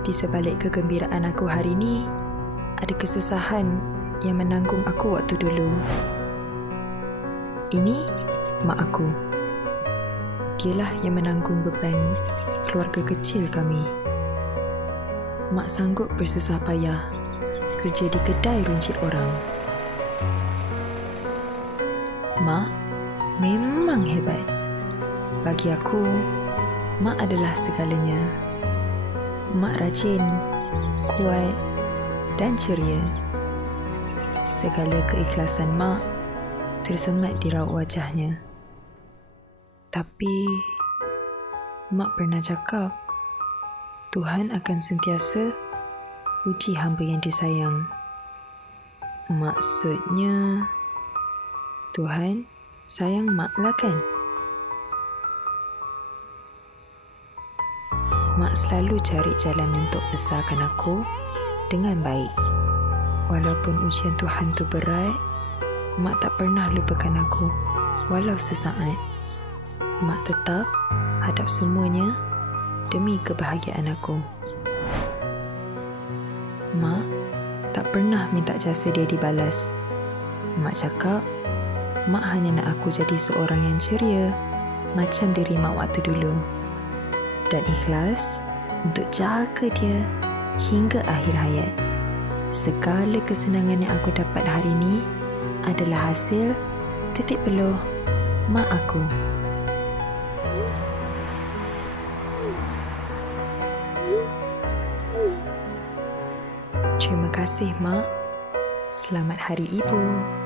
Di sebalik kegembiraan aku hari ini, ada kesusahan yang menanggung aku waktu dulu. Ini mak aku. Dialah yang menanggung beban keluarga kecil kami. Mak sanggup bersusah payah kerja di kedai runcit orang. Mak memang hebat. Bagi aku, mak adalah segalanya. Mak rajin, kuat dan ceria. Segala keikhlasan mak tersemat di raut wajahnya. Tapi, mak pernah cakap, Tuhan akan sentiasa uji hamba yang disayang. Maksudnya, Tuhan sayang mak lah kan? Mak selalu cari jalan untuk besarkan aku dengan baik. Walaupun ujian Tuhan tu berat, mak tak pernah lupakan aku, walau sesaat. Mak tetap hadap semuanya demi kebahagiaan aku. Mak tak pernah minta jasa dia dibalas. Mak cakap, mak hanya nak aku jadi seorang yang ceria macam diri mak waktu dulu. Dan ikhlas untuk jaga dia hingga akhir hayat. Segala kesenangan yang aku dapat hari ini adalah hasil titik peluh mak aku. Terima kasih, Mak. Selamat Hari Ibu.